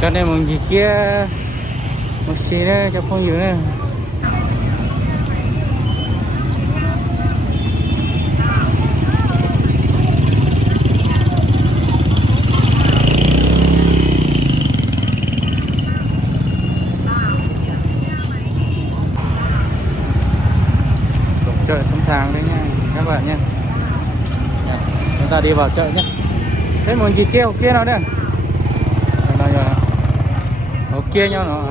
cho nên một gì kia một xí nữa cho không dữ nữa. Chợ Sông Thàng đấy nha các bạn nha. Chúng ta đi vào chợ nhé. Thế muốn gì kia kia nào đây? Ok nhau nó.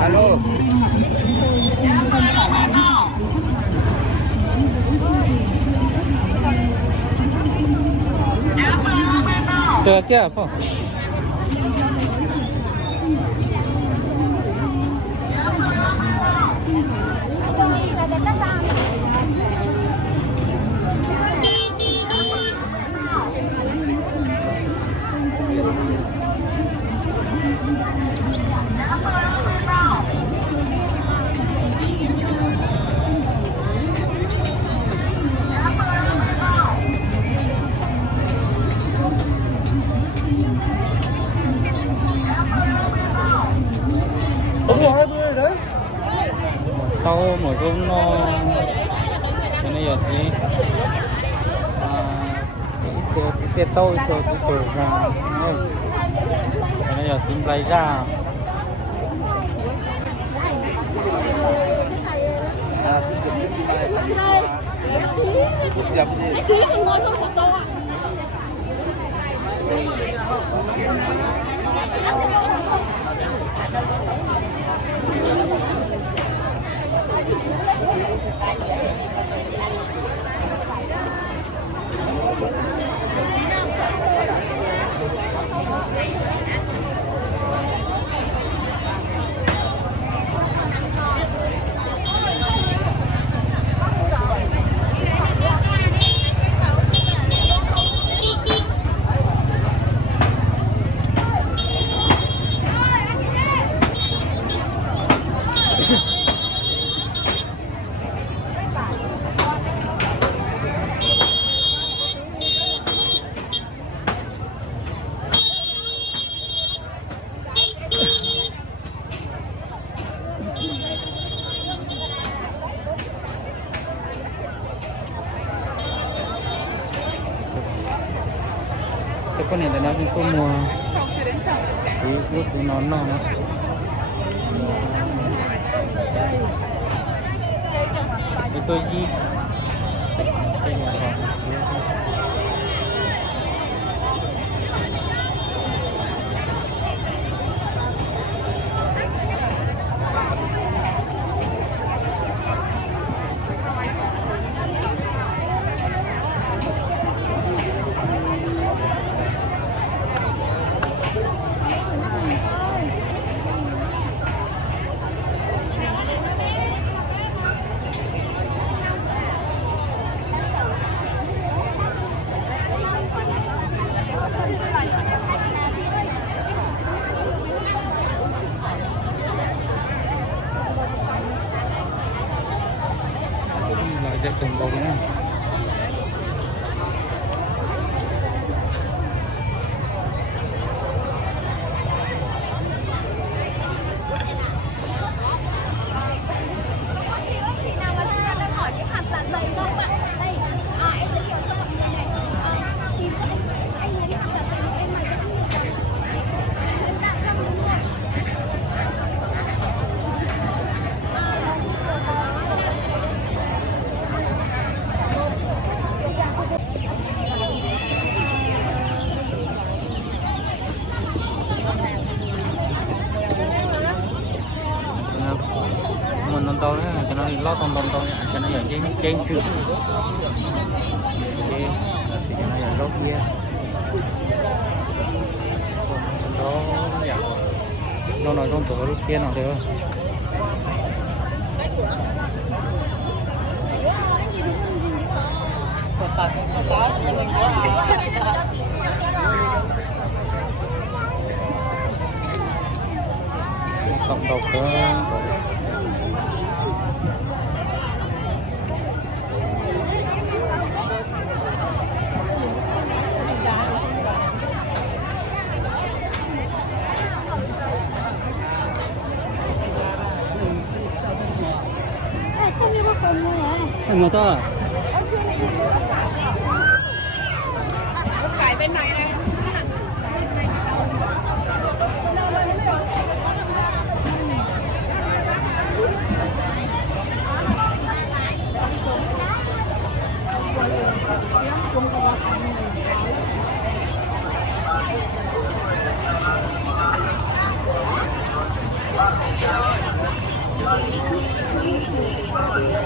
Alo. Từ kia không? Tao mở cơm nó cái này là gì? Ít tao ít tổ ra, cái này là chín lấy ra. Ký còn ngon hơn một tô ạ. Cái con này là nó không mùa chỉ lúc nó cái tôi gì lại từng bầu nha. mình nonton nữa cho nó lo nonton cho nóอย่างtrên chưa thì cho nóอย่างrốt kia đó dạ nó nói con tổ lúc kia nào được cộng đồng cơ người ta ไก่เป็นไหนเลย Hãy subscribe cho kênh Ghiền Mì Gõ để không bỏ lỡ